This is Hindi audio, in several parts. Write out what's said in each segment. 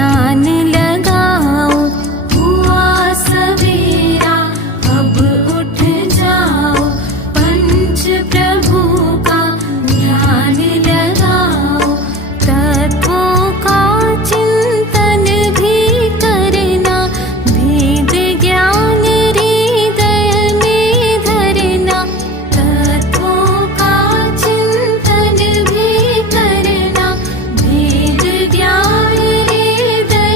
ध्यान लगाओ। हुआ सवेरा अब उठ जाओ, पंच प्रभु का ध्यान लगाओ। तत्वों का चिंतन भी करना, भेद ज्ञान हृदय में धरना। तत्वों का चिंतन भी करना, भेद ज्ञान हृदय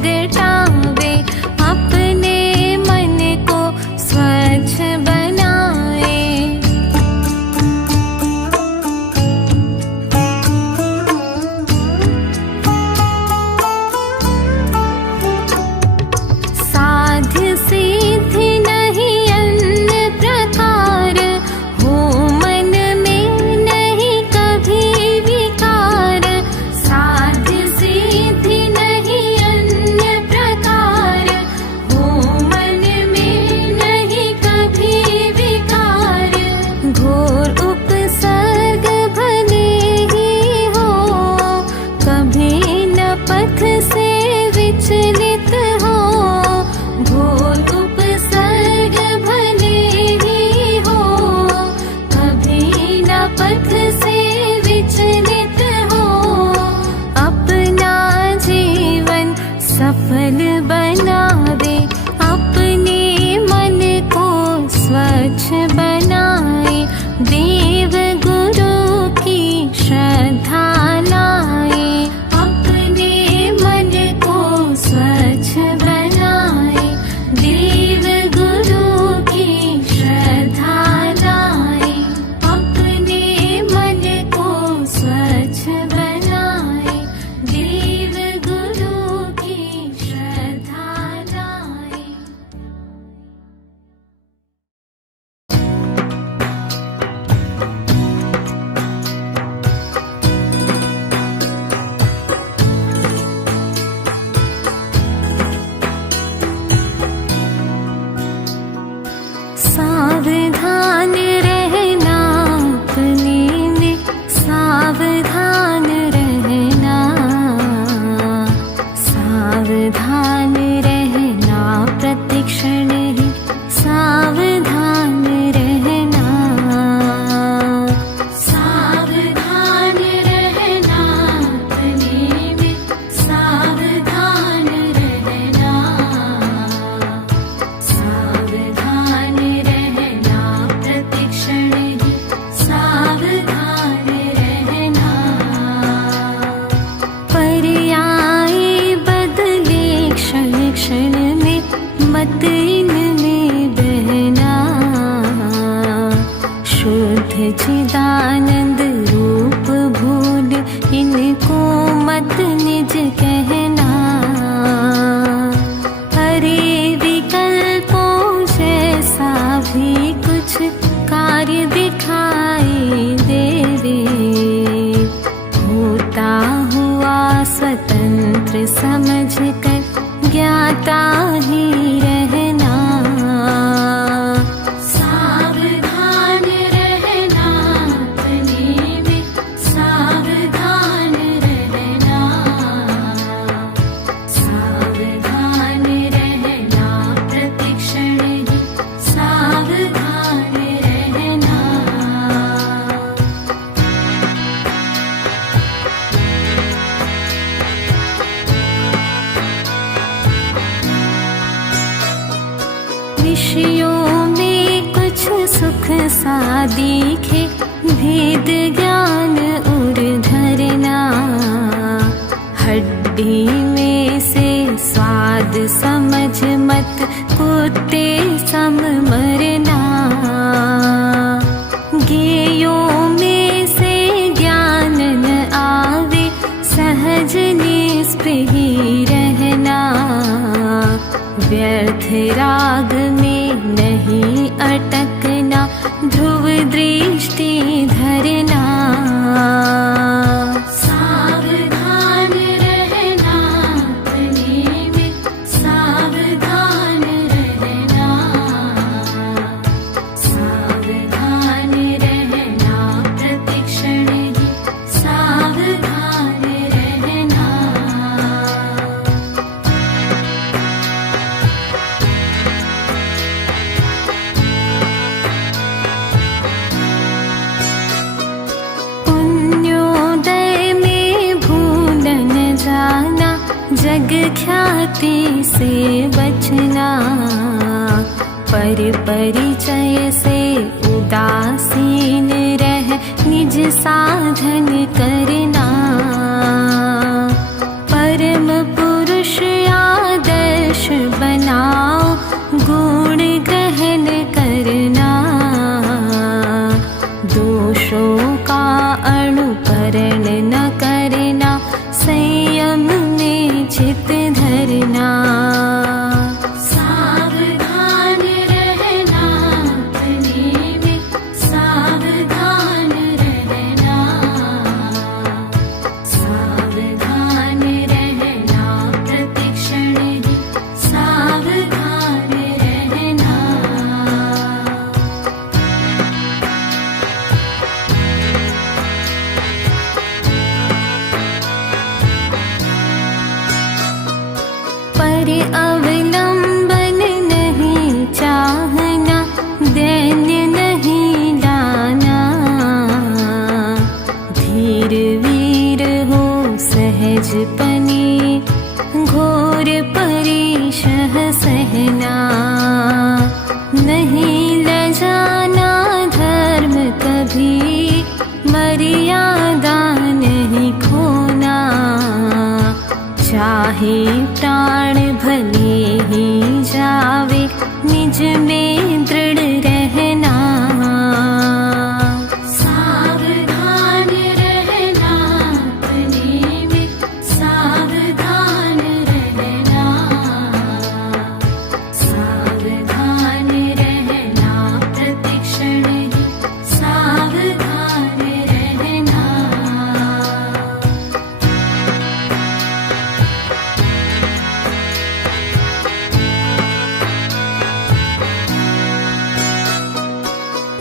प्रगटावे, अपने मन को स्वच्छ बनाए। साध्य सिद्धि नहीं अन्य प्रकार, हो मन में नहीं कभी विकार। साध्य सिद्धि नहीं अन्य प्रकार, हो मन में नहीं कभी विकार। घोर उपसर्ग भले ही हो, कभी न पथ से विचलित हो। घोर उपसर्ग भले ही हो, कभी न पथ से विचलित हो। अपना जीवन सफल बनावे, अपने मन को स्वच्छ बनाए। देव गुरु की श्रद्धा लाए, अपने मन को स्वच्छ बनाए। देव गुरु की श्रद्धा लाए, अपने मन को स्वच्छ बनाए। देव गुरु की श्रद्धा लाए। सावधान रहना, अपने में सावधान रहना। सावधान रहना, प्रतिक्षण ही सावधान रहना। सावधान रहना, अपने में सावधान रहना। सावधान रहना, प्रतिक्षण ही सावधान रहना। पर्याय बदले क्षण क्षण में, मत इनमें बहना। शुद्ध चिदानंद रूप भूल, इनको मत निज कहना। हरे विकल्पों जैसा भी कुछ कार्य दिखाई देवे। होता हुआ स्वतंत्र समझ कर ज्ञाता ही रहना। सावधान रहना, अपने में सावधान रहना। सावधान रहना, प्रतिक्षण ही सावधान रहना। विषयों में कुछ सुख सा दिखे, भेद ज्ञान उर धरना। हड्डी में से स्वाद समझ मत, कुत्ते सम मरना। गेयों में से ज्ञान न आवे, सहज निस्पृही रहना। व्यर्थ राग में नहीं अटकना, ध्रुव दृष्टि धरना। सावधान रहना, अपने में सावधान रहना। सावधान रहना, प्रतिक्षण ही सावधान रहना। जग ख्याति से बचना, पर परिचय से उदासीन रह निज साधन करना। परम पुरुष पर अवलंबन नहीं चाहना, दैन्य नहीं लाना। धीर वीर हो सहजपने, घोर परिशह सहना। नहीं लजाना धर्म कभी, मर्यादा नहीं खोना। चाहे प्राण भले ही जावे, निज में दृढ़ रहना। सावधान रहना अपने में, सावधान रहना। सावधान रहना प्रतिक्षण ही, सावधान रहना।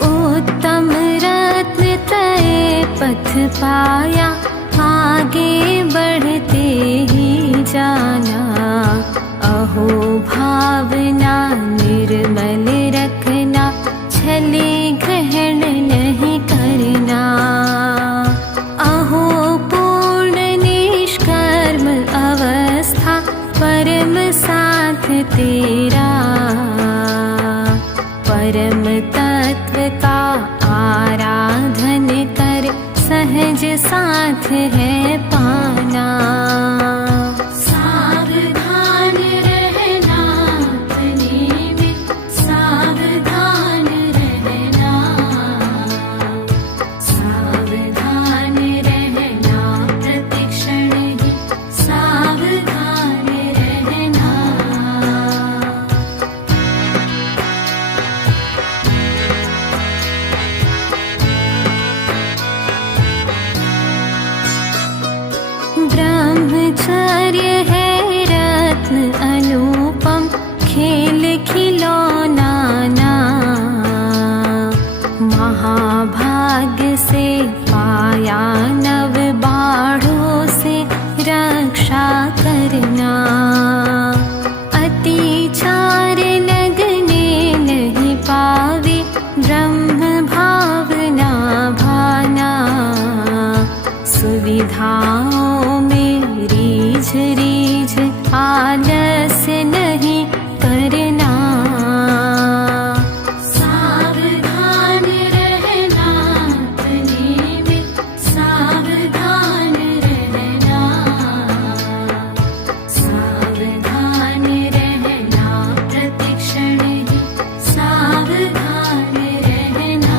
उत्तम रत्न तय पथ पाया, आगे बढ़ते ही जाना। अहो भावना निर्मल रखना, छले ग्रहण नहीं करना। अहो पूर्ण निष्कर्म अवस्था, परम साथ तेरा। परम तत्व का आराधन कर, सहज साथ है पाना। सावधान रहना अपने में, सावधान रहना। सावधान रहना प्रतिक्षण ही, सावधान रहना। ब्रह्मचर्य है रत्न अनुपम, खेल खिलौना ना। महाभाग्य से पाया, नव बाढ़ों से रक्षा करना। अतिचार लगने नहीं पावे, ब्रह्म भावना भाना। सुविधाओं में रीझ रीझ, आलस्य नहीं करना। सावधान रहना अपने में, सावधान रहना। सावधान रहना प्रतिक्षण ही, सावधान रहना।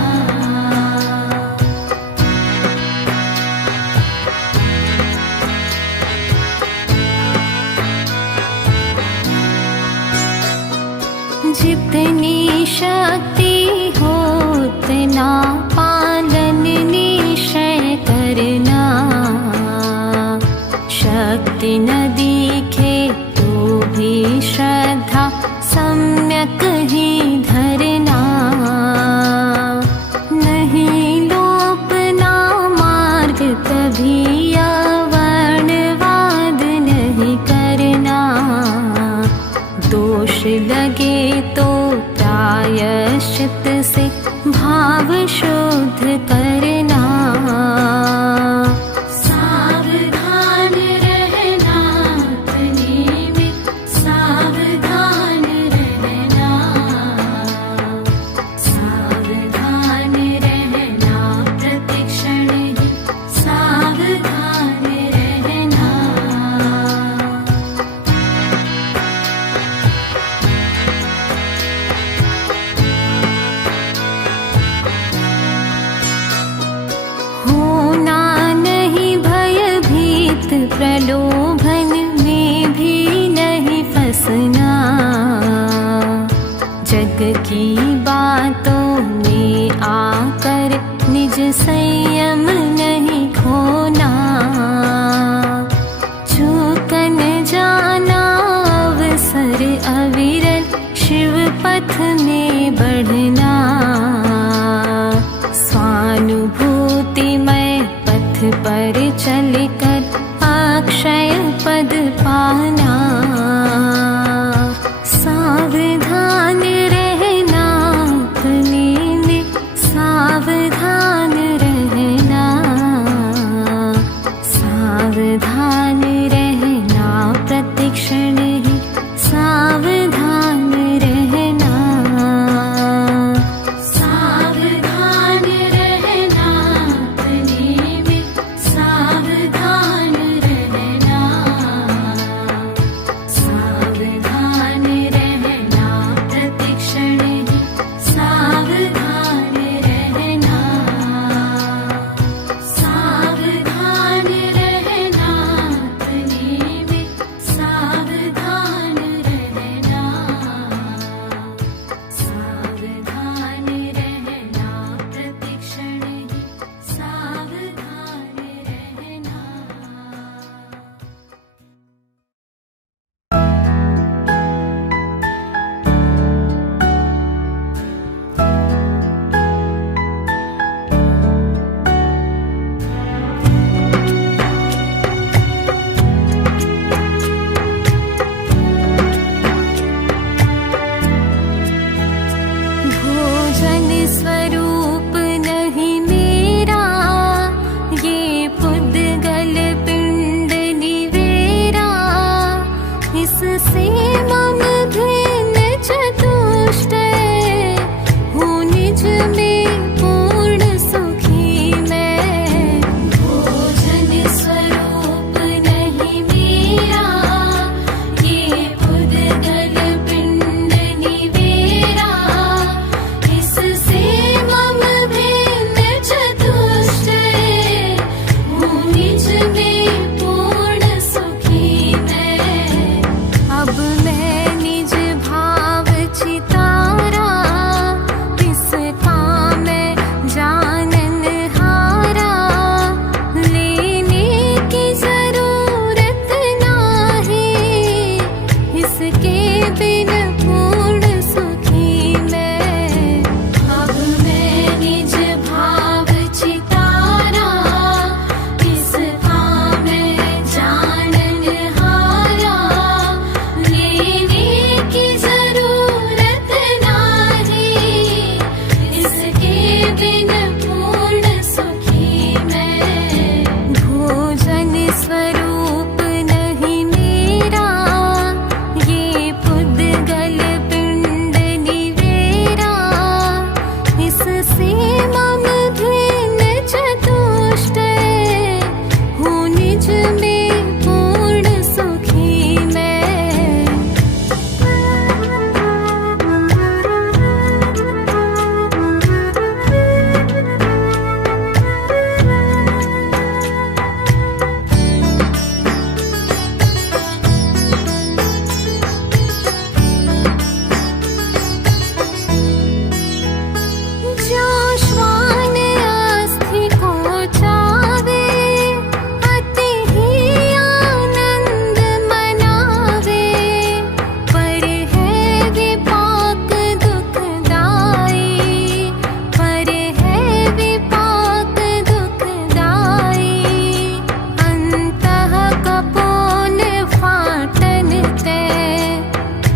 जितनी शक्ति हो उतना पालन निश्चय करना। शक्ति न दिखे तो भी श्रद्धा सम्यक ही धरना। नहीं लोपना मार्ग कभी, अवर्णवाद नहीं करना। दोष लगे तो प्रायश्चित से भाव शुद्ध करना। सावधान रहना अपने में, सावधान रहना। सावधान रहना प्रतिक्षण ही, सावधान रहना।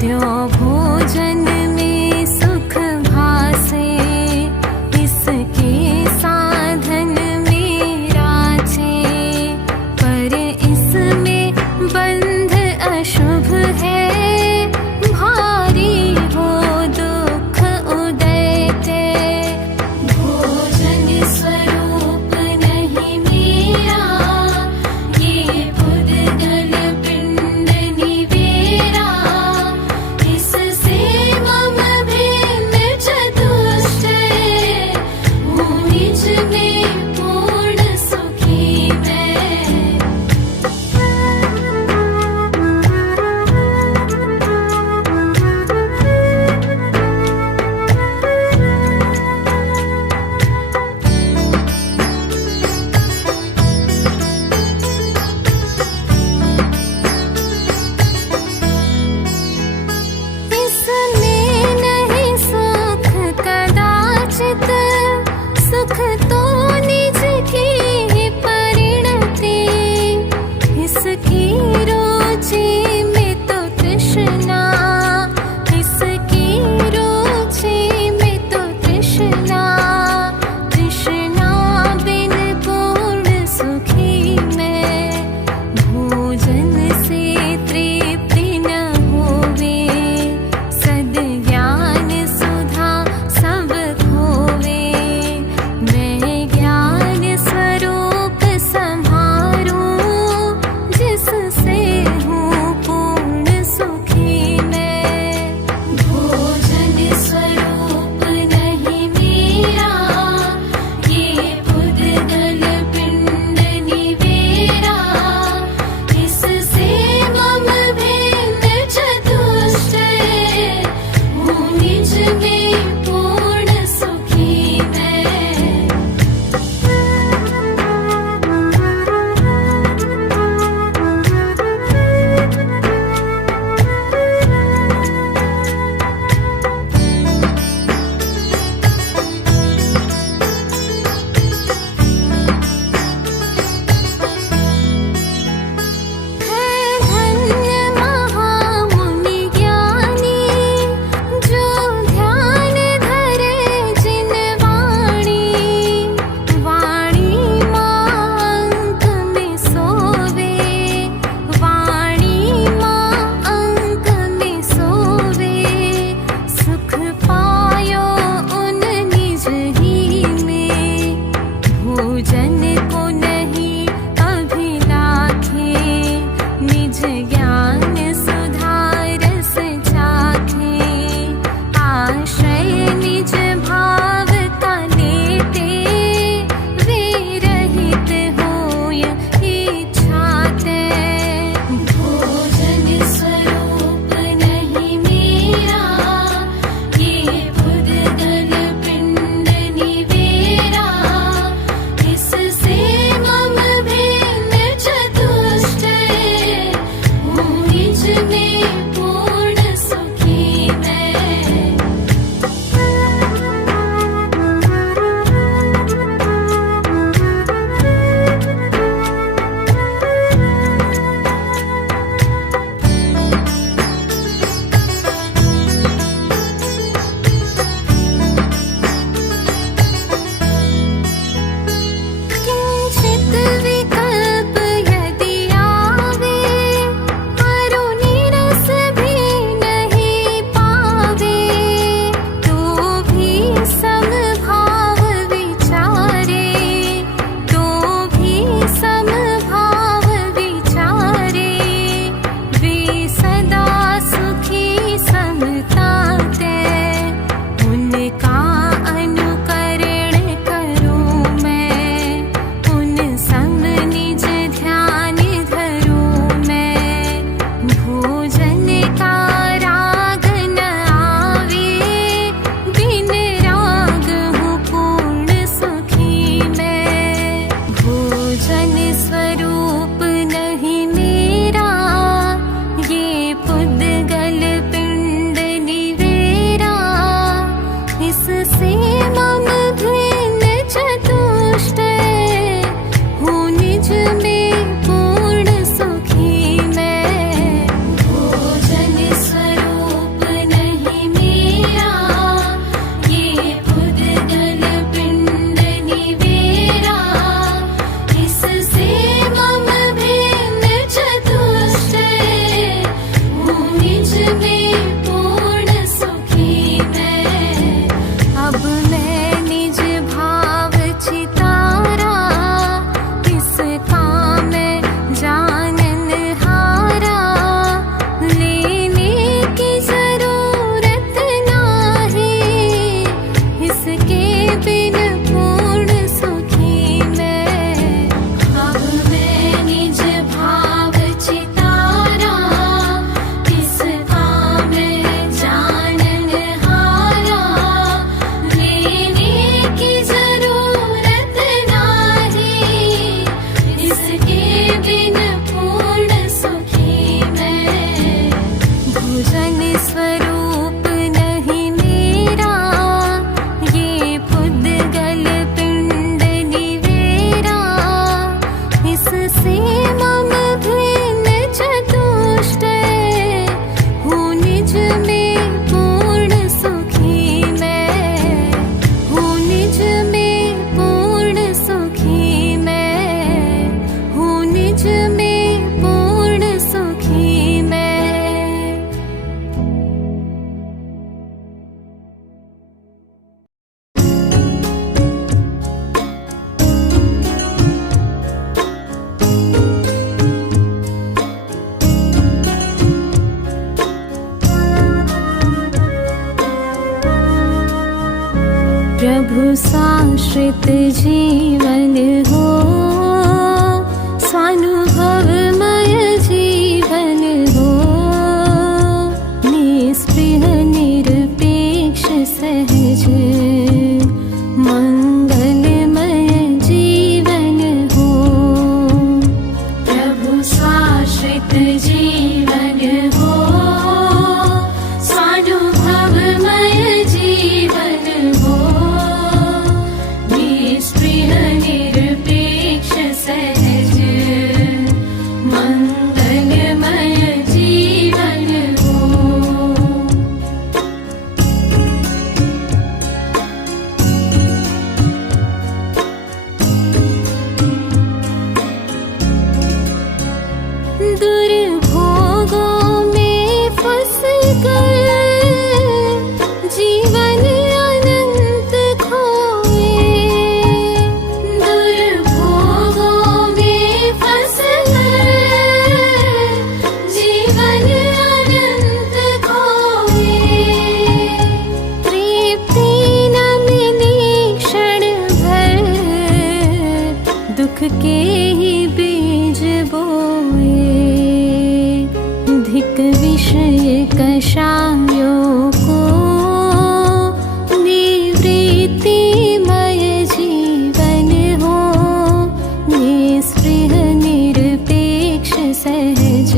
त्यों भोजन में सुख भासे, इसके साधन में राचे, पर इसमें बंध अशुभ है, भारी हो दुख उदय के। भोजन स्वरूप नहीं मेरा, ये पुद्गल पिंड निवेरा, भोजन स्वरूप नहीं मेरा, ये पुद्गल पिंड निवेरा। इससे मम भिन्न चतुष्टय, हूँ निज में पूर्ण सुखी मैं, हूँ निज में पूर्ण सुखी मैं, हूँ निज में पूर्ण सुखी मैं। प्रभु साश्रित जीवन हो, स्वानुभवमय जीवन हो। निस्पृह निरपेक्ष सहज मंगलमय जीवन हो। प्रभु साश्रित जीवन हो, स्वानुभवमय जीवन हो। निस्पृह निरपेक्ष सहज मंगलमय जीवन हो। दुर्भोगों में फंस कर जीवन अनंत खोए। दुर्भोगों में फंस कर जीवन अनंत खोए। तृप्ति न मिली क्षण भर, दुख के ही बीज बोए। धिक विषय कषायों को, निवृत्तिमय जीवन हो। निस्पृह निरपेक्ष सहज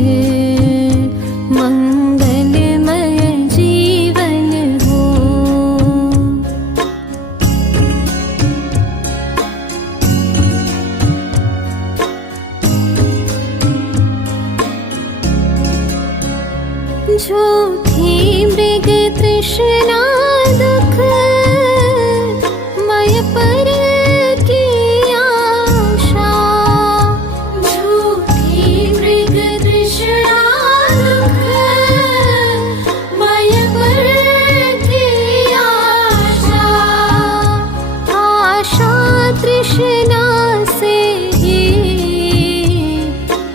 मंगलमय जीवन हो। झूठी मृग तृष्णा दुख, मय पर की आशा। झूठी मृग तृष्णा दुख, मय पर की आशा। आशा तृष्णा से ही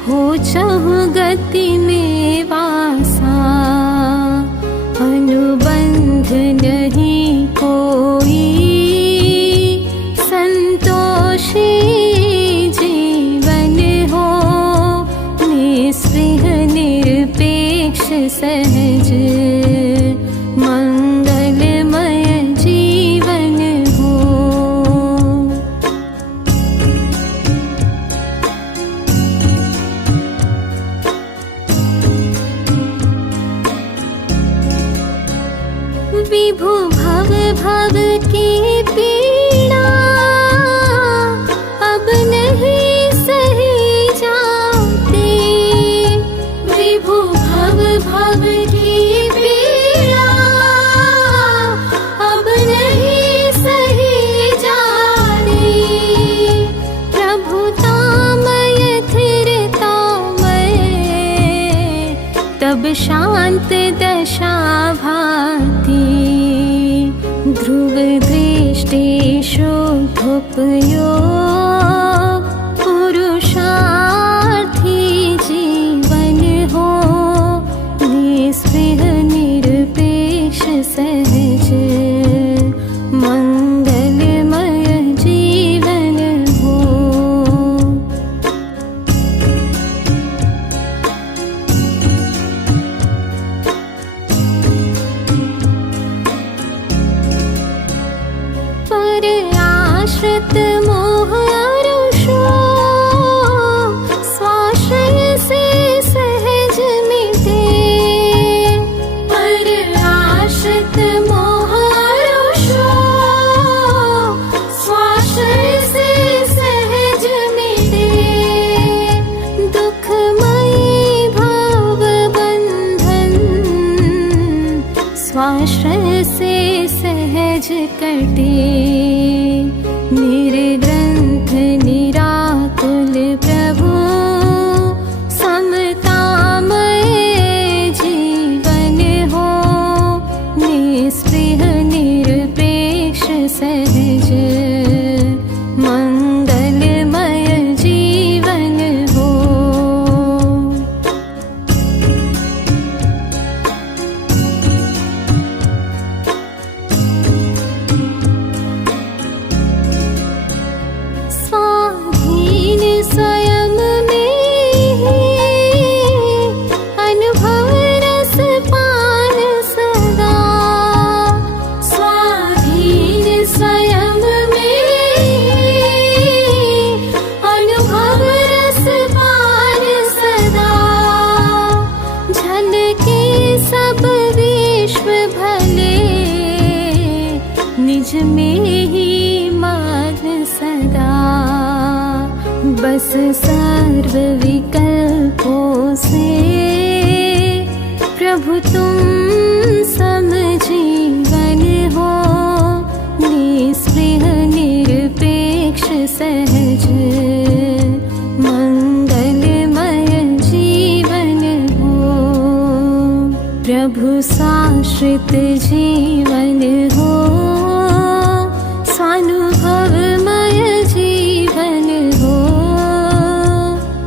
हो चहु गति में वासा। अनुबंध नहीं कोई, संतोषी जीवन हो। निस्पृह निरपेक्ष सहज मंगलमय जीवन हो। विभु भव भव की पीड़ा, अब नहीं सही जाती। विभु भव भव की पीड़ा, अब नहीं सही जाती। प्रभुतामय स्थिरतामय, तब शांत दशा भाति। ध्रुव दृष्टि शुद्धोपयोग, पुरुषार्थी जीवन हो। निस्पृह निरपेक्ष सहज मंगलमय जीवन हो। पर आश्रित मोह अरुषो, स्वाश्रय से सहज मिटे। स्वाश्रय से सहज कटे। निर्ग्रंथ निराकुल प्रभु समतामय जीवन हो। निस्पृह निरपेक्ष सहज मंगलमय जीवन हो। स्वाधीन स्वयं में ही अनुभव रस पान सदा। स्वाधीन स्वयं में अनुभव रस पान सदा। झलके सब विश्व भले निज में ही मान सदा। बस सर्व विकल्पों से प्रभु तुम समजीवन हो। निस्पृह निरपेक्ष सहज मंगलमय जीवन हो। प्रभु साश्रित जीवन हो। स्वानुभवमय जीवन हो।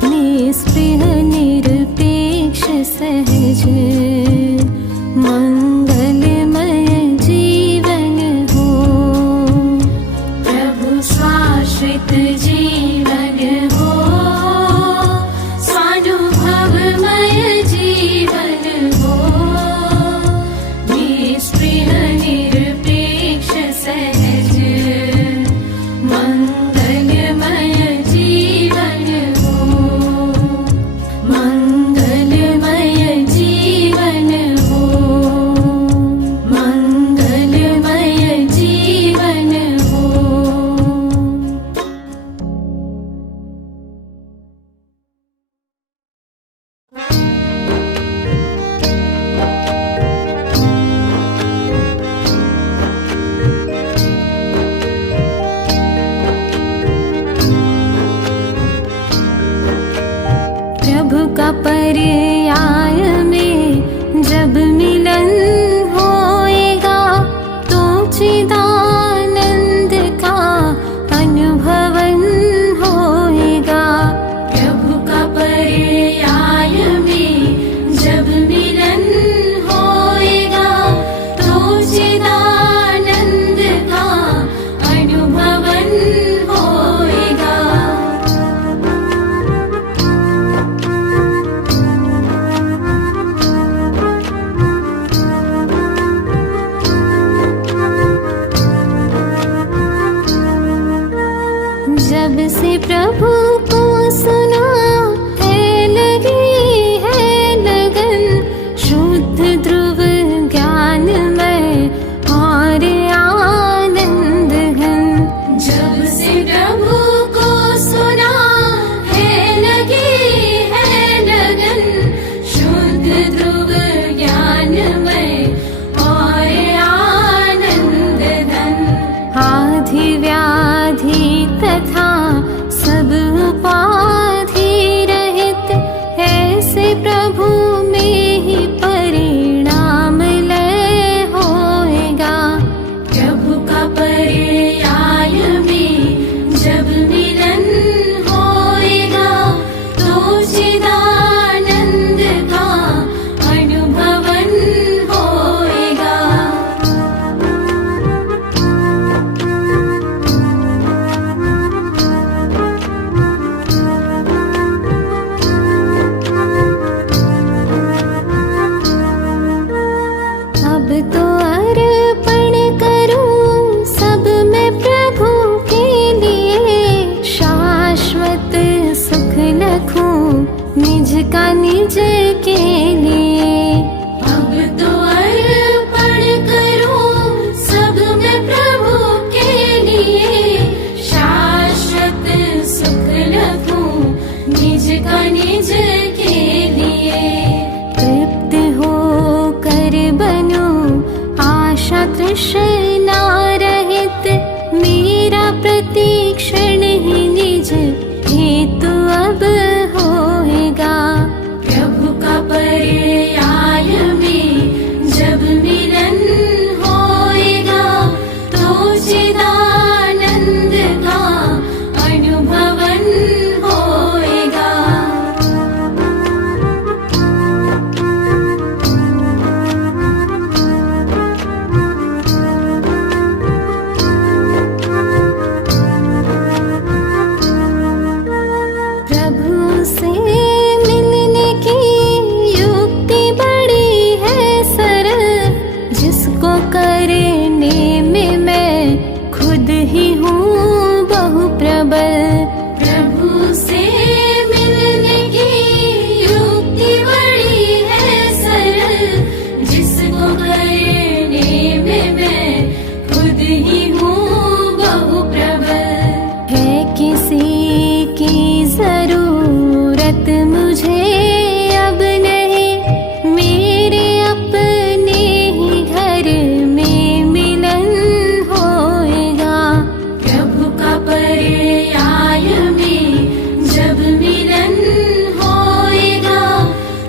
निस्पृह निरपेक्ष सहज मंगलमय जीवन हो। प्रभु स्वाश्रित जीवन हो। स्वानुभवमय जीवन हो। निस्पृह निरपेक्ष सहज मंगलमय जीवन हो। मंगलमय जीवन हो। मंगलमय जीवन हो। प्रभु का पर्याय में जब मिलन होएगा तो चिदानंद का अनुभवन होएगा। प्रभु का पर्याय में जब मिलन होएगा तो चिदानंद का अनुभवन होएगा। जब से प्रभु को सुना है लगी है लगन। शुद्ध ध्रुव ज्ञान में और आनंद घन। जब से प्रभु को सुना है लगी है लगन। शुद्ध ध्रुव ज्ञान में और आनंद घन। आधि व्याधि तथा सब उपाधि रहित ऐसे प्रभु में ही परिणाम लय होएगा। प्रभु का पर्याय में जब मिलन होएगा तो चिदानंद का अनुभवन होएगा। अब तो अर्पण करूं सब मैं प्रभु के लिए। शाश्वत सुख लखूं निज का निज के लिए। अब तो अर्पण करूं सब मैं प्रभु के लिए। शाश्वत सुख लखूं निज का निज के लिए। तृप्त हो कर बनूं तृष्णा रहित मेरा प्रतीक्षण ही निज हेतु अब होएगा। प्रभु का पर्याय में जब मिलन होएगा तो चिदानंद का अनुभवन होएगा। प्रभु से मिलने की युक्ति बड़ी है सरल, जिसको करने में मैं खुद ही हूँ बहु प्रबल। प्रभु से मिलने की युक्ति बड़ी है सरल, जिसको करने में मैं खुद ही हूँ बहु प्रबल। है किसी की जरूरत मुझे अब नहीं, मेरे अपने ही घर में मिलन होएगा। प्रभु का पर्याय में जब मिलन होएगा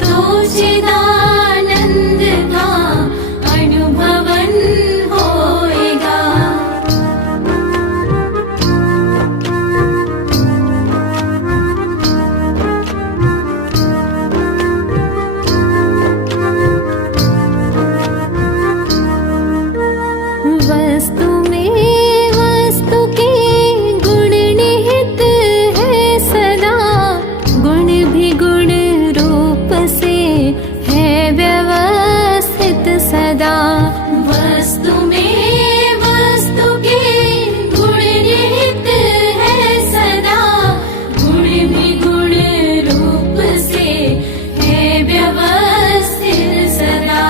तो चिदानंद का अनुभवन होएगा। वस्तु में वस्तु के गुण निहित है सदा, गुण भी गुण रूप से है व्यवस्थित सदा। वस्तु में वस्तु के गुण निहित है सदा, गुण भी गुण रूप से है व्यवस्थित सदा।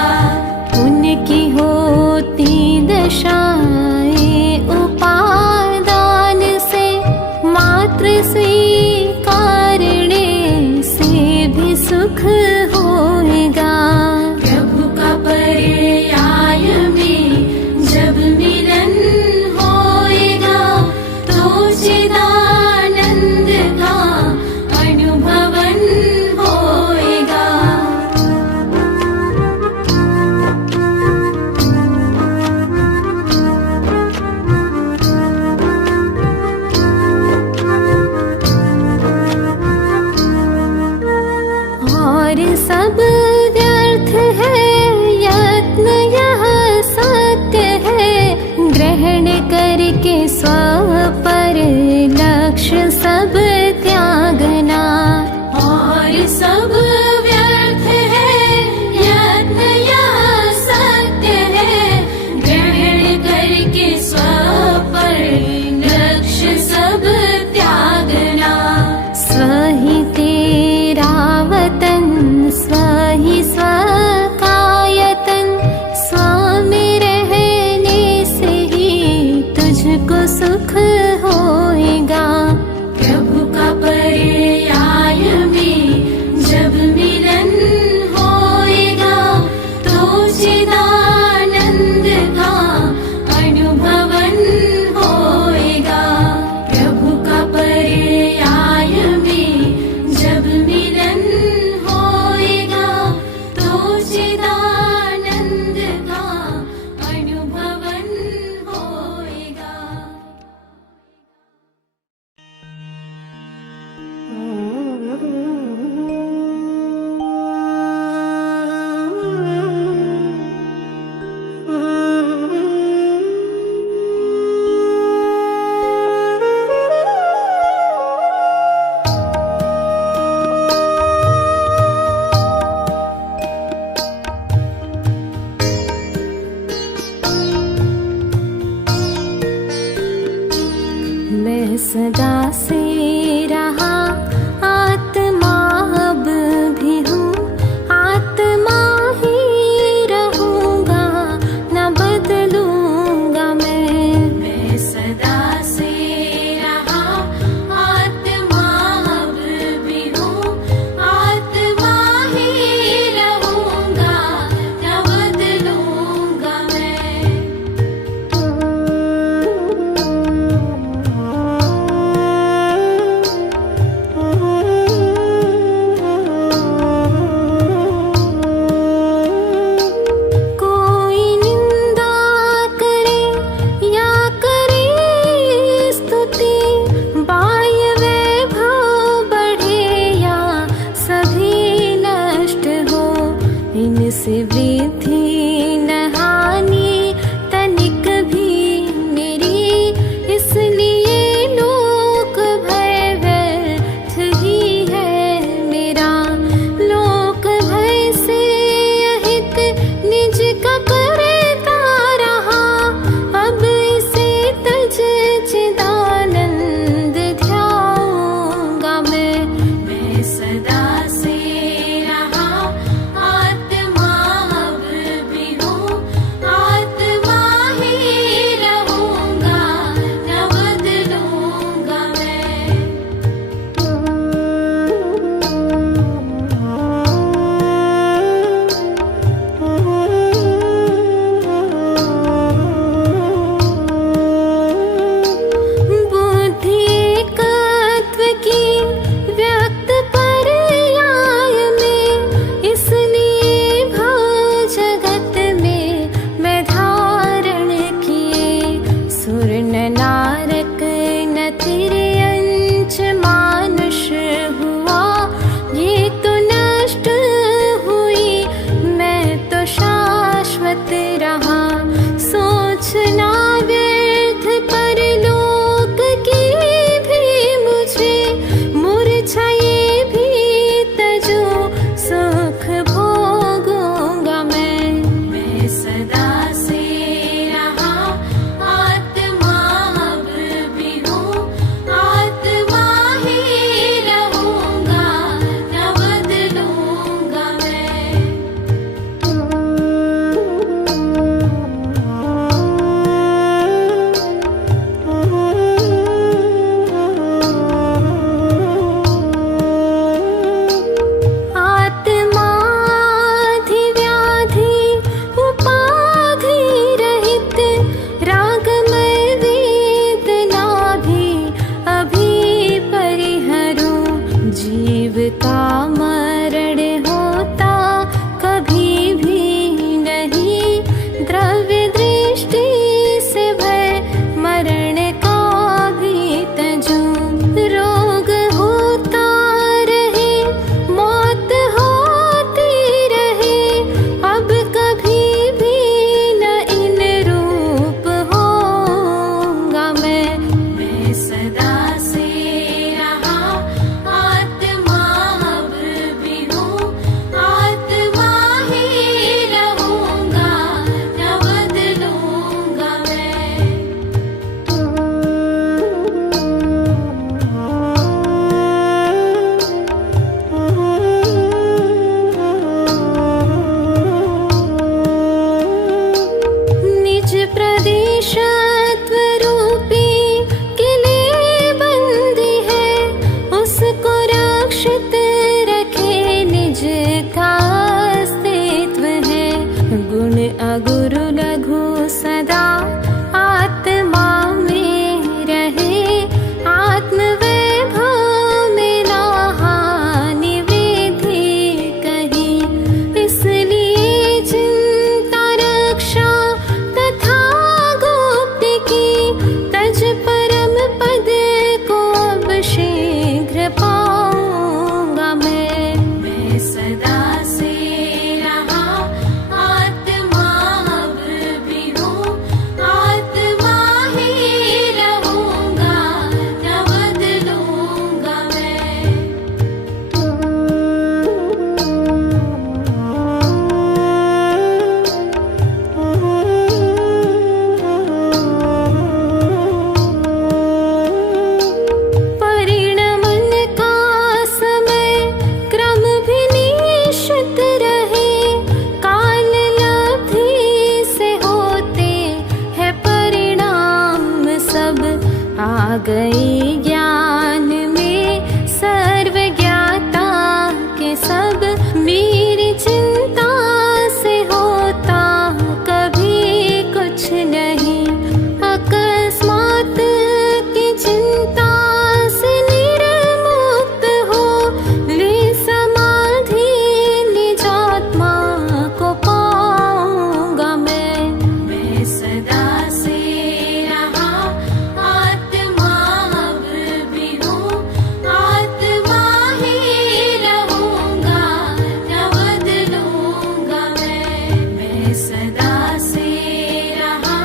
उनकी होती दशाएं उपादान से, मात्र स्वीकारणे से भी सुख होएगा। प्रभु का पर्याय में जब मिलन होएगा तो चिदानंद का अनुभवन होएगा। और सब व्यर्थ है यत्न यह सत्य है, ग्रहण करके स्व पर लक्ष्य सब त्यागना। और सब व्यर्थ है यत्न यह सत्य है, ग्रहण करके स्व पर लक्ष्य सब त्यागना। स्व ही तेरा वतन, स्व ही स्व का यतन, स्व में रहने से ही तुझको सुख होएगा। प्रभु का पर्याय में जब मिलन होएगा तो चिदानंद का अनुभवन होएगा। प्रभु का पर्याय में जब मिलन होएगा तो चिदानंद का अनुभवन होएगा। मैं सदा से रहा आत्मा, अब भी हूँ आत्मा ही रहूँगा, न बदलूँगा मैं सदा से रहा आत्मा, अब भी हूँ आत्मा ही रहूँगा, न बदलूँगा मैं। अगुरु लघु सदा आत्मा में रहे। आत्म वैभव में ना हानि विधि कही। इसलिए चिंता रक्षा तथा गुप्त की तज परम पद को अब शीघ्र पाऊंगा मैं सदा से रहा आत्मा अब भी हूँ। आत्मा ही रहूंगा न बदलूंगा मैं। परिणमन का समय क्रम भी निश्चित रहे। काल लब्धि से होते हैं परिणाम सब। आ गई ज्ञान में सर्व ज्ञाता के सब। मेरी चिंता से होता कभी कुछ नहीं। अकस्मात की चिंता से निर्मुक्त हो ले समाधि निजात्मा को पाऊंगा मैं सदा से रहा आत्मा अब भी हूँ। आत्मा ही रहूंगा न बदलूंगा मैं सदा से रहा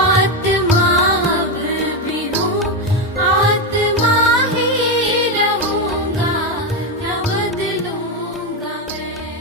आत्मा अब भी हूँ। आत्मा ही रहूंगा न बदलूंगा मैं।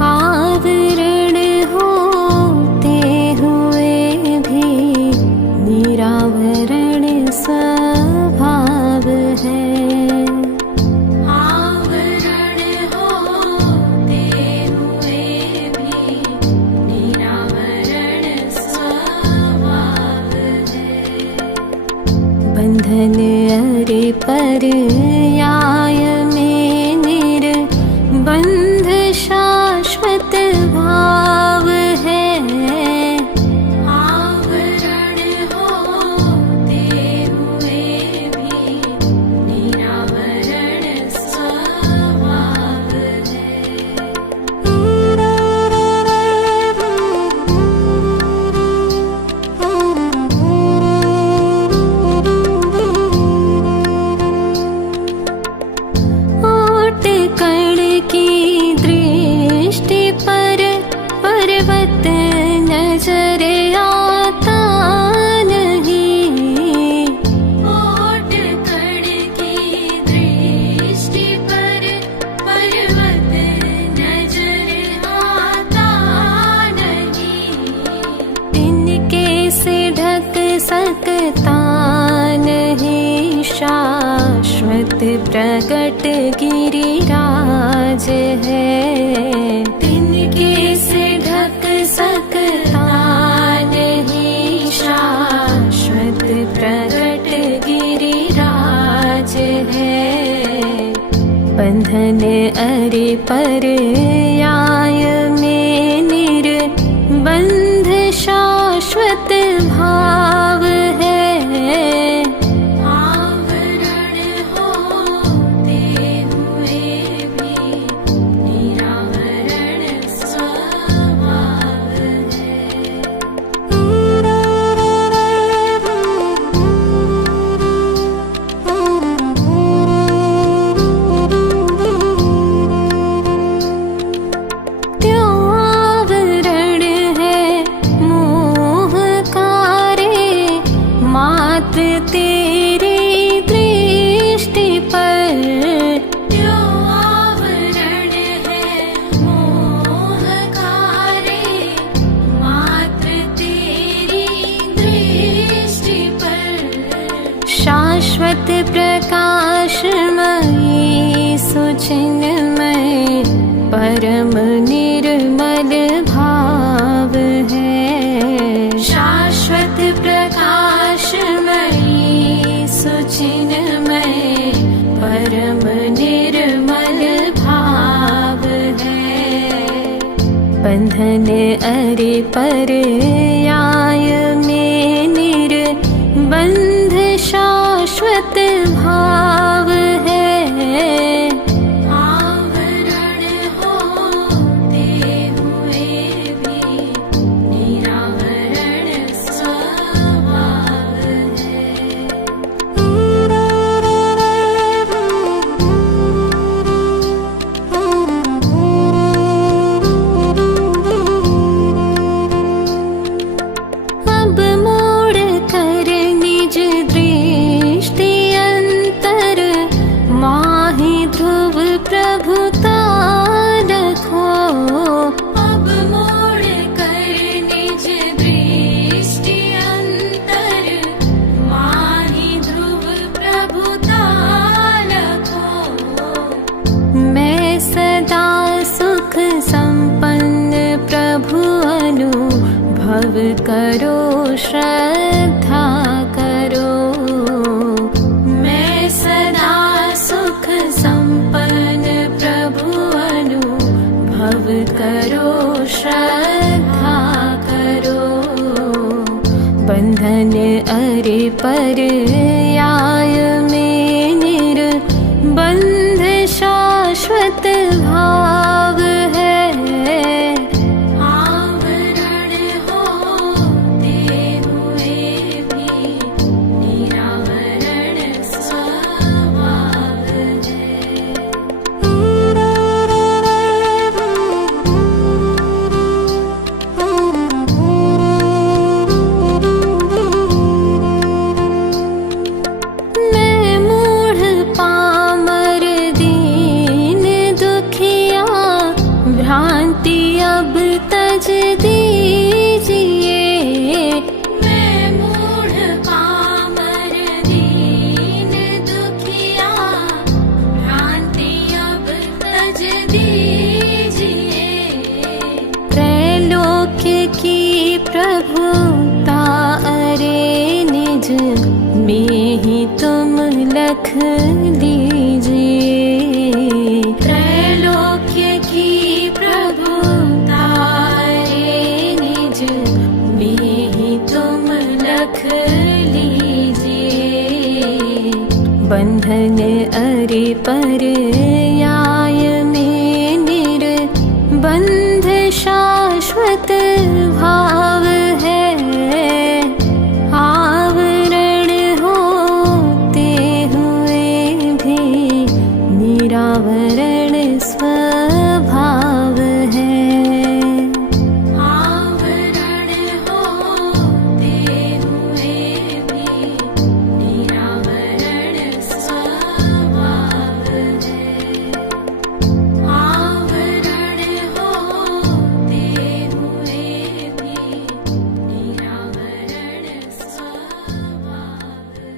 आवरण होते हुए भी निरावरण स्वभाव है। आवरण होते हुए भी निरावरण स्वभाव है। बंधन अरे पर्याय में निर्बंध शाश्वत भाव है। आवरण होते हुए भी निरावरण स्वभाव ओट कण की दृष्टि पर पर्वत नजर आता नहीं। ओट कण की दृष्टि पर पर्वत नजर आता नहीं। तिनके से ढक सकता नहीं शाश्वत प्रगट गिरिराज है। तिनके से ढक सकता नहीं शाश्वत प्रगट गिरिराज है। बंधन अरे पर्याय में निर्बंध शाश्वत भाव है। आवरण होते हुए भी निरावरण स्वभाव है। त्यों आवरण है मोह का रे मात्र तेरी दृष्टि पर। त्यों आवरण है मोह का रे मात्र तेरी परम निर्मल भाव है। शाश्वत प्रकाशमयी सुचिन्मय परम निर्मल भाव है। बंधन अरे पर्याय में निर्बंध शाश्वत भाव है। आवरण होते हुए भी निरावरण स्वभाव है। अब मोड़ कर निज दृष्टि अंतर माहि ध्रुव प्रभुता रखो। अब मोड़ कर निज दृष्टि अंतर माहि ध्रुव प्रभुता रखो। मैं सदा सुख संपन्न प्रभु अनुभव करो श्रद्धा करो। मैं सदा सुख संपन्न प्रभु अनुभव करो श्रद्धा करो। बंधन अरे पर्याय में निर्बंध शाश्वत भाव है। आवरण होते हुए भी निरावरण स्वभाव है। मैं मूढ़ पामर दीन दुखिया भ्रांति अब तज दीजिए। मैं मूढ़ पामर दीन दुखिया भ्रांति अब तज दीजिए। त्रैलोक्य की प्रभुता अरे निज में ही तुम लख लीजिए। त्रैलोक्य की प्रभुता अरे निज में ही तुम लख लीजिए। बंधन अरे पर्याय में निर्बंध शाश्वत भाव है। आवरण होते हुए भी निरावरण स्वभाव है। आवरण होते हुए भी निरावरण स्वभाव है। आवरण होते हुए भी निरावरण स्वभाव है।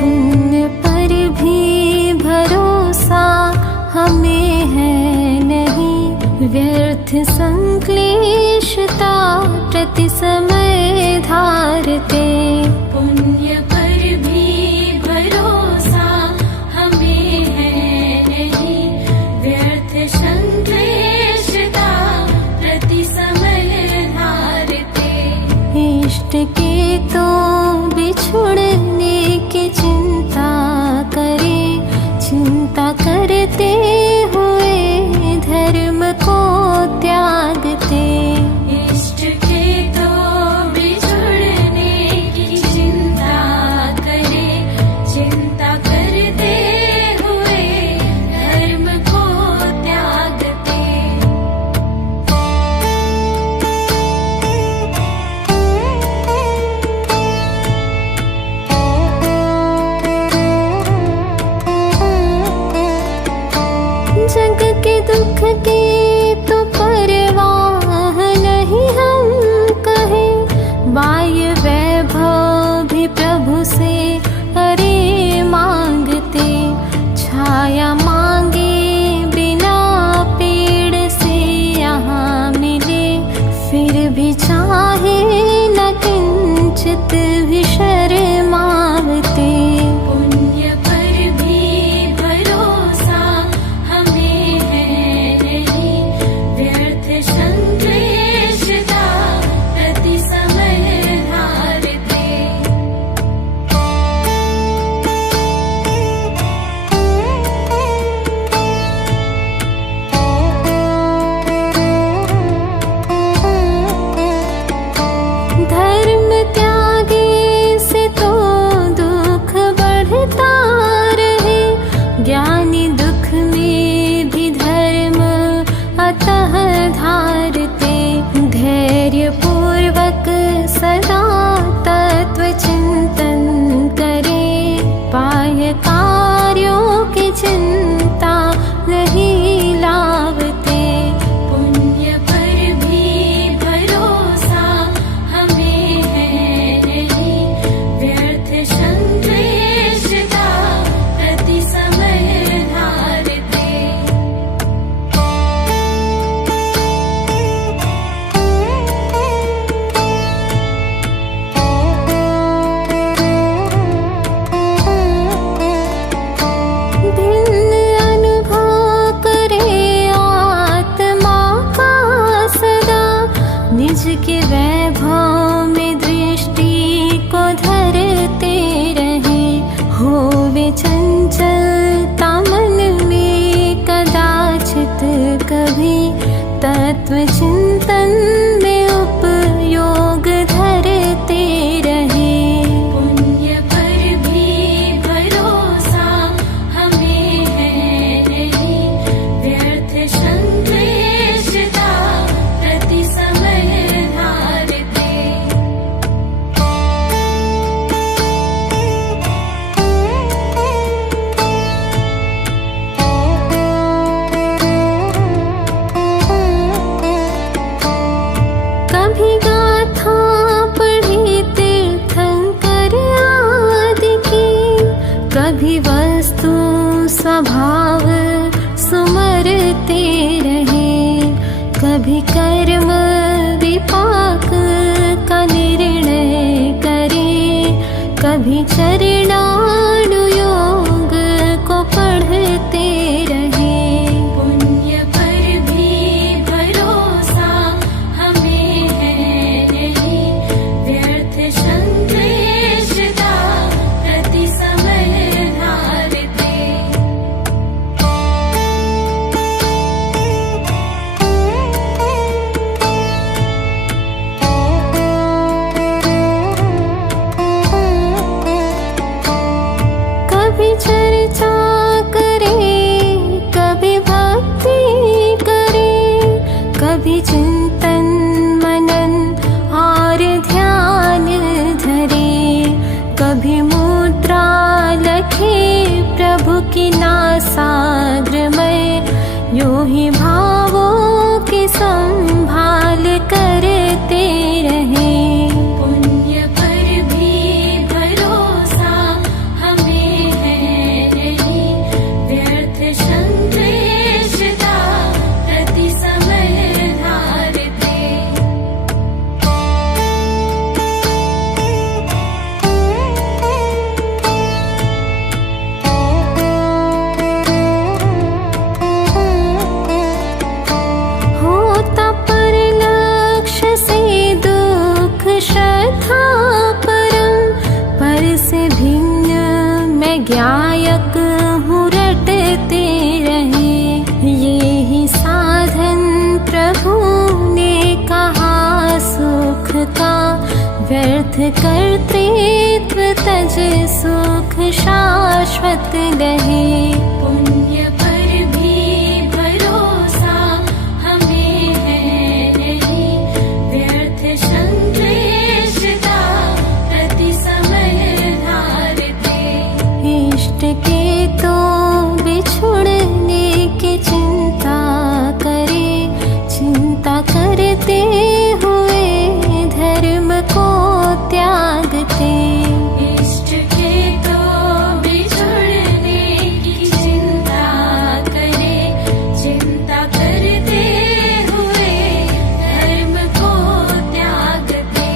पुण्य पर भी भरोसा हमें है नहीं। व्यर्थ संक्लेशता प्रति समय धारते। पुण्य पर भी भरोसा हमें है नहीं। व्यर्थ संक्लेशता प्रति समय धारते। इष्ट के तो बिछुड़ने की चिंता करे। चिंता करते हुए धर्म को त्यागते। इष्ट के तो बिछुड़ने की चिंता कभी तत्व चिंतन में उपयोग धरते रहे। पुण्य पर भी भरोसा हमें है नहीं, व्यर्थ संक्लेशता प्रति समय धारते। कभी गाथा पढ़ी तीर्थंकर आदि की, कभी वस्तु स्वभाव सुमरते रहे। कभी कर्म विपाक का निर्णय करे, कभी चरणानुयोग को पढ़ते रहे। पुण्य पर भी भरोसा हमें है नहीं, व्यर्थ संक्लेशता प्रति समय धारते। कभी चर्चा करे, कभी भक्ति करे, कभी चिंतन मनन और ध्यान धरे। कभी मुद्रा लखे प्रभु की नासाग्र में, यूं ही भावों की संभाल करते रहे। पुण्य पर भी भरोसा हमें है नहीं, व्यर्थ संक्लेशता प्रति समय धारते। होता पर लक्ष्य से दुख श्रद्धा परम, पर से भिन्न मैं ज्ञायक हूँ रटते रहे। ये ही साधन प्रभु ने कहा सुख का, व्यर्थ कर्तृत्व तज सुख शाश्वत रहे। पुण्य पर भी भरोसा हमें है नहीं, व्यर्थ संक्लेशता प्रति समय धारते। इष्ट के तो बिछुड़ने की चिंता करे, चिंता करते हुए धर्म को त्यागते। इष्ट के तो बिछुड़ने की चिंता करे, चिंता करते हुए धर्म को त्यागते।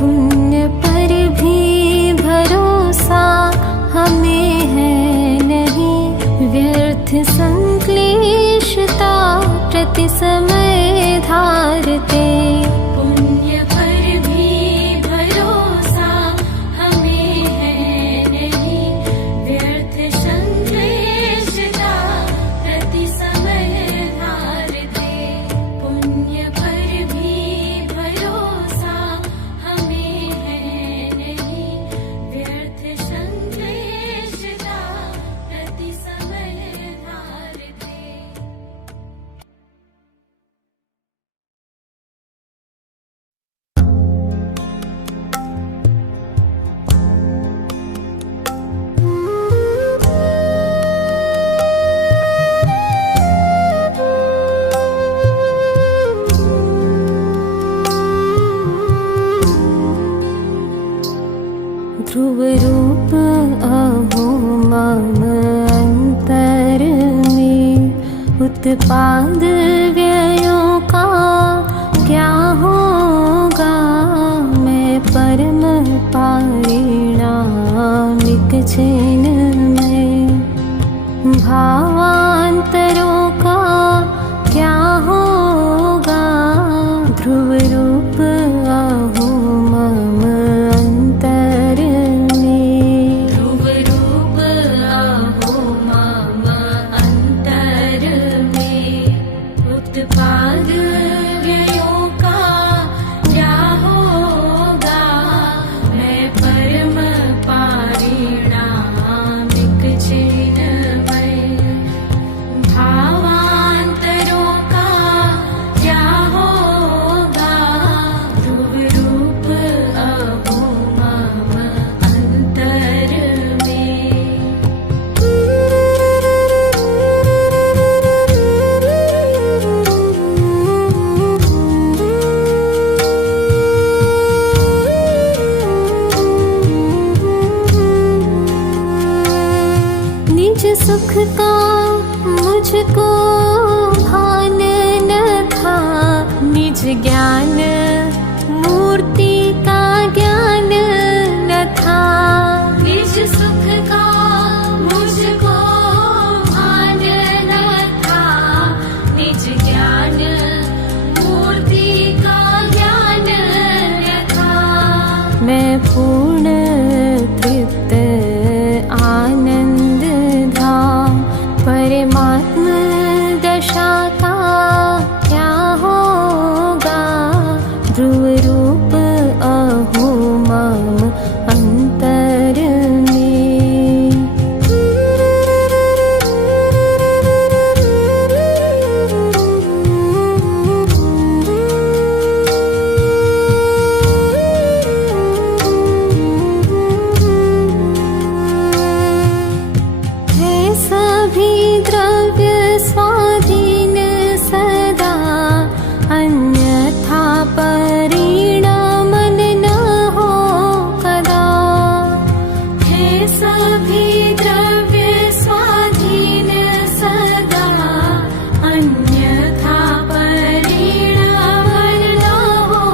पुण्य पर भी भरोसा हमें है नहीं, व्यर्थ संक्लेशता प्रति समय धारते। पुण्य पर भी भरोसा हमें है नहीं, व्यर्थ संक्लेशता प्रति समय धारते। पुण्य पर भी भरोसा हमें है नहीं, व्यर्थ संक्लेशता प्रति समय धारते। ध्रुव रूप अहो मम अंतर में, उत्पाद व्ययों का क्या होगा। मैं परम पारिणामिक चिन्ह में, भावांतरों का क्या होगा। ध्रुव रूप अहो मम अंतर में, ध्रुव रूप अहो मम अंतर में, उत्पाद व्ययों का क्या होगा। मैं परम पारिणामिक चिन्मय भावांतरों का क्या होगा। ध्रुव रूप अहो मम अंतर में। निज सुख का मुझको भान न था। निज ज्ञान मूर्ति का ज्ञान न था। निज सुख का मुझको भान न था। निज ज्ञान मूर्ति का ज्ञान न था। मैं पूर्ण तृप्त आनंद धाम परमात्म दशा का क्या होगा। ध्रुव रूप अहो मम अंतर में। है सभी द्रव्य स्वाधीन सदा। अन्यथा परिणामन न हो कदा। है सभी द्रव्य स्वाधीन सदा। अन्यथा परिणामन न हो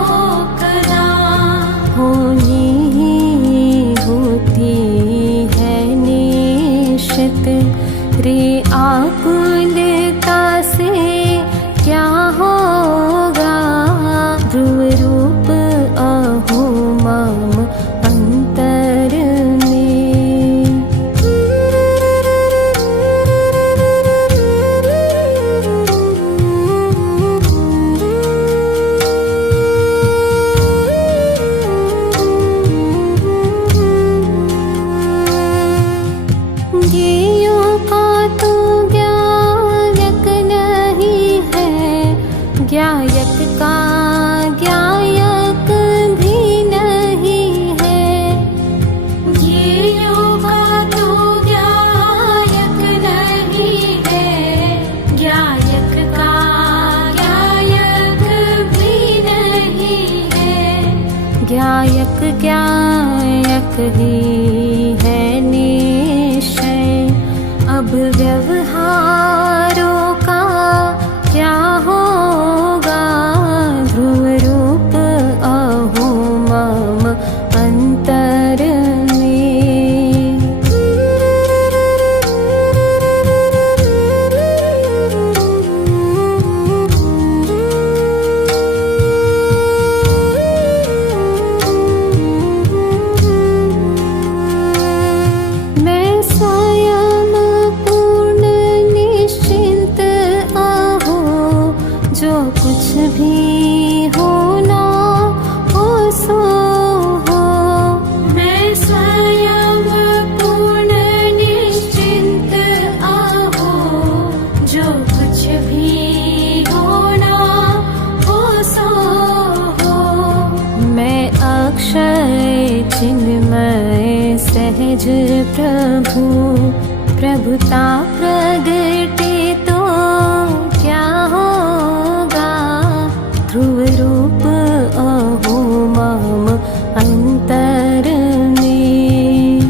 कदा। होनी ही होती है निश्चित रे आकुलता से क्या होगा। ध्रुव रूप अहो मम अंतर में। ज्ञेयों का तो ज्ञायक नहीं है। ज्ञायक का ज्ञायक भी नहीं है। ज्ञेयों का तो ज्ञायक नहीं है। ज्ञायक का ज्ञायक भी नहीं है। ज्ञायक ज्ञायक ही है निश्चय। अब व्यवहारों का क्या होगा। ध्रुव रूप अहो मम अंतर में। मैं स्वयं पूर्ण निश्चिंत अहो। जो कुछ भी होना हो सो हो। मैं स्वयं पूर्ण निश्चिंत अहो। जो कुछ भी होना हो सो हो। मैं अक्षय चिन्मय सहज प्रभु। प्रभुता प्रगटे तो क्या होगा। ध्रुव रूप अहो मम अंतर में।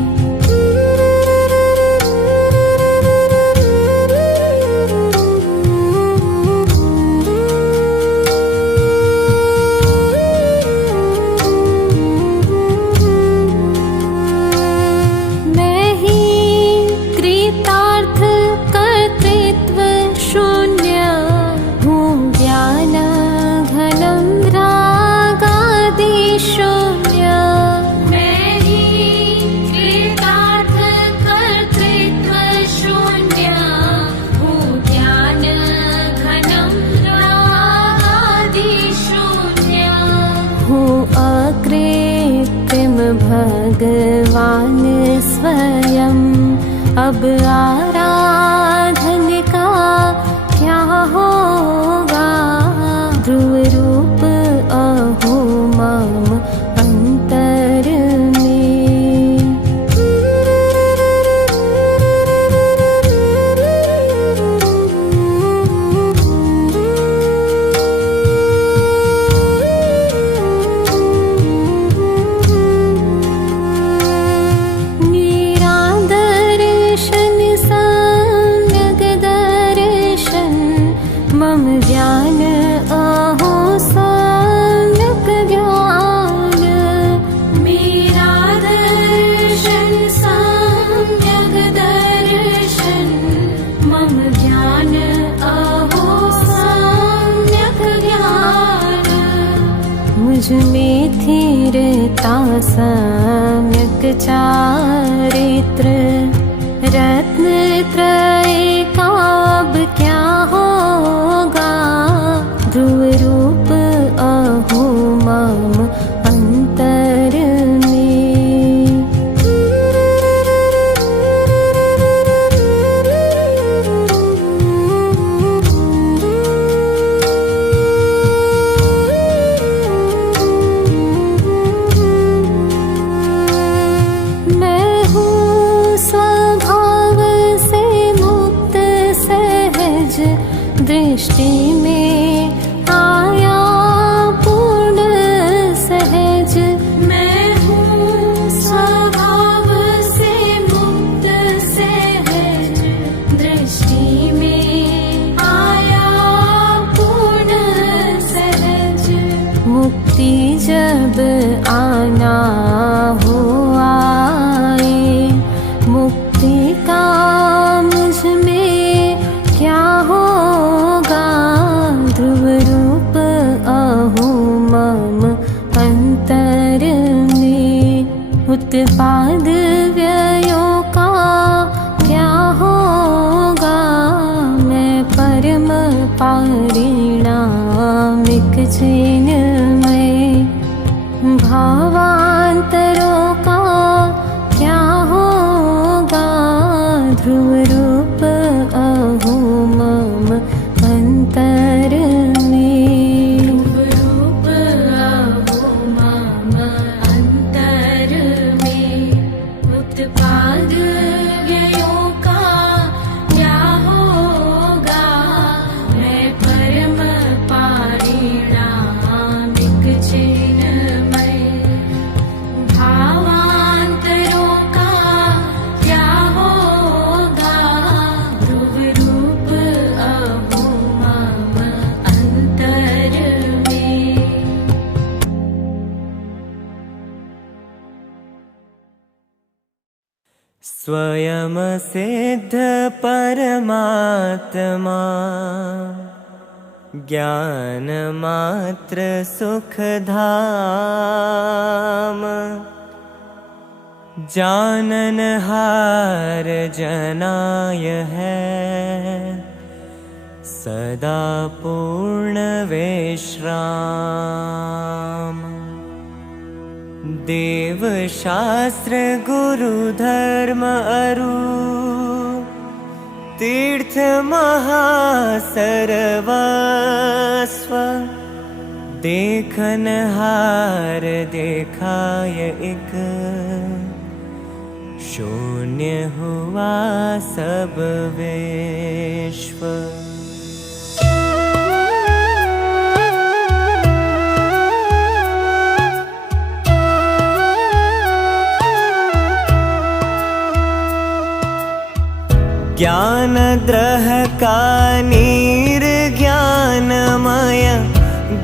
मैं ही कृतार्थ कर्तृत्व शून्य हूँ। ज्ञान घनम रागादि शून्य। मैं ही कृतार्थ कर्तृत्व शून्य हूँ। ज्ञान घनम भगवान स्वयं। अब आराधन का क्या होगा, ध्रुव रूप अहो मम अंतर में। निरादर्शन सम्यक् दर्शन मम ज्ञान अहो सम्यक् ज्ञान। मेरा दर्शन सम्यक् दर्शन मम ज्ञान अहो सम्यक् ज्ञान। मुझ में स्थिरता सम्यक् चारित्र, रत्नत्रय का अब क्या होगा, ध्रुव रूप अहो मम अंतर में। मैं हूँ स्वभाव से मुक्त सहज, दृष्टि में आया पूर्ण सहज। मैं हूँ स्वभाव से मुक्त सहज, दृष्टि में आया पूर्ण सहज। मुक्ति जब आना हो आए, मुक्ति का मुझ में क्या होगा, ध्रुव रूप अहो मम अंतर में। उत्पाद व्ययों का क्या होगा, मैं परम पारिणामिक चिन्मय। भावांतरों का क्या होगा, ध्रुव रूप अहो मम अंतर में। ध्रुव रूप अहो मम अंतर में। उत्पाद व्ययों का क्या होगा, मैं परम पारिणामिक चिन्मय। भावांतरों का क्या होगा, ध्रुव रूप अहो मम अंतर में। स्वयं सिद्ध परमात्मा, ज्ञान मात्र सुख धाम। जानन हार जनाय है, सदा पूर्ण विश्राम। देव शास्त्र गुरु धर्म अरु, तीर्थ महासर्वस्व। देखन हार देखाय एक, शून्य हुआ सब विश्व। ज्ञान द्रह का निर्ज्ञानमय,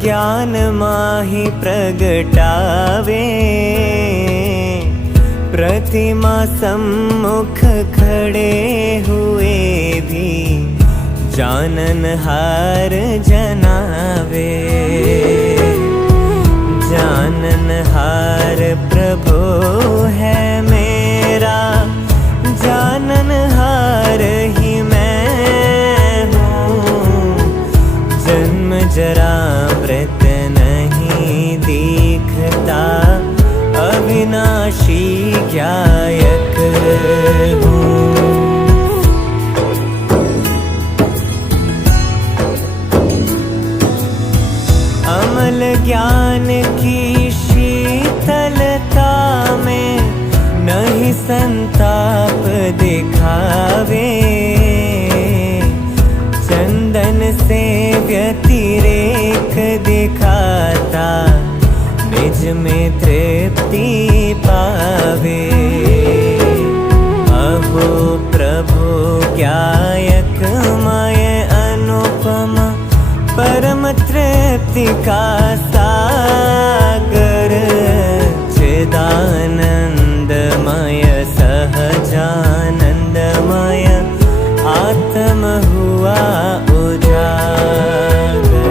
ज्ञान माहि प्रगटावे। प्रतिमा सम्मुख खड़े हुए भी, जानन हार जनावे। जानन हार प्रभु है मेरा, जानन हार ही मैं हूँ। जन्म जरा व्रत नहीं दिखता, अब अविनाशी ज्ञायक हूँ। अमल ज्ञान की शीतलता में नहीं संताप दिखावे, चंदन से व्यतिरेक दिखाता निज में तृप्ति पावे। अहो प्रभु ज्ञायकमय अनुपम परम तृप्ति का सागर, चिदानंदमय सहजानंदमय आत्म हुआ उजागर।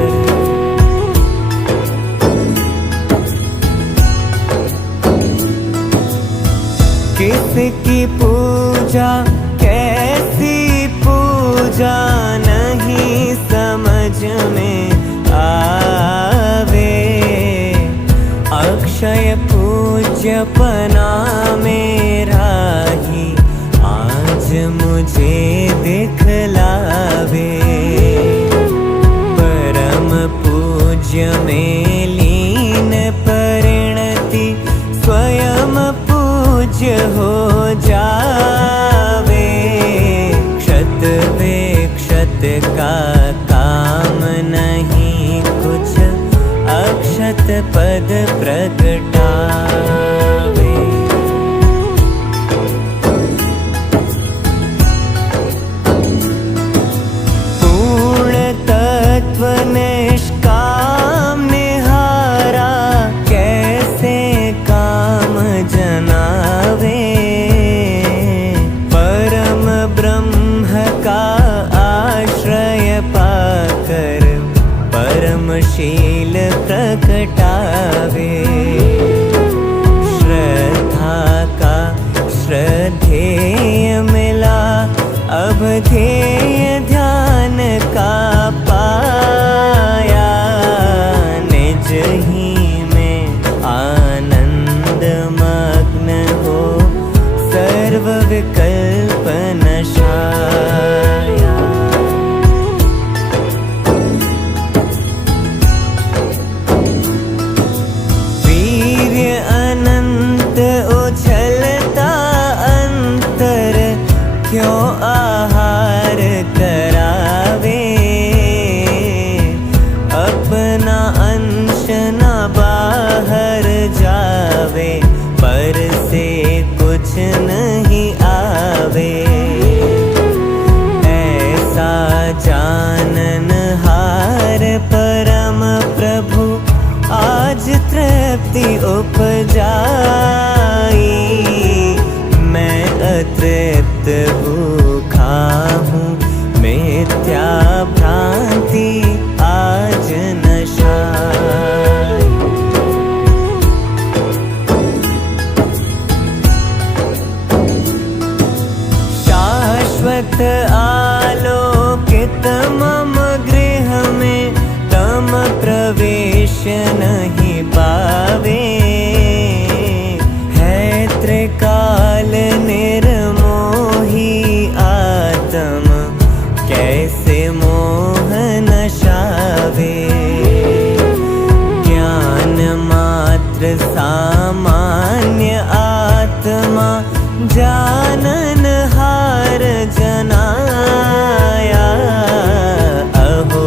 किसकी पूजा कैसी पूजा नहीं समझ में आवे, अक्षय पूज्यपना मेरा ही आज मुझे दिखलावे। परम पूज्य में लीन परिणति स्वयं पूज्य हो जावे। क्षत विक्षत का काम नहीं कुछ, अक्षत पद प्रगटावे। पूर्ण तत्व निष्काम निहारा कैसे काम जनावे। परम ब्रह्म का आश्रय पाकर परमशील प्रकटावे। श्रद्धा का श्रद्धेय मिला, अब ध्येय ध्यान का पाया। निज ही में आनंद मग्न हो सर्व विकल्प नशाया। अनंत उछलता अंतर क्यों आहार करावे। अपना अंश न बाहर जावे, पर से कुछ नहीं आवे। ऐसा जाननहार परम प्रभु आज तृप्ति उपजाई। मैं अतृप्त भूखा हूँ, मिथ्या भ्रांति आज नशाई। शाश्वत आलोकित मम गृह में तम प्रवेश नहीं पावे। है त्रिकाल निर्मोही आत्म कैसे मोह नशावे। ज्ञान मात्र सामान्य आत्मा जाननहार जनाया। अहो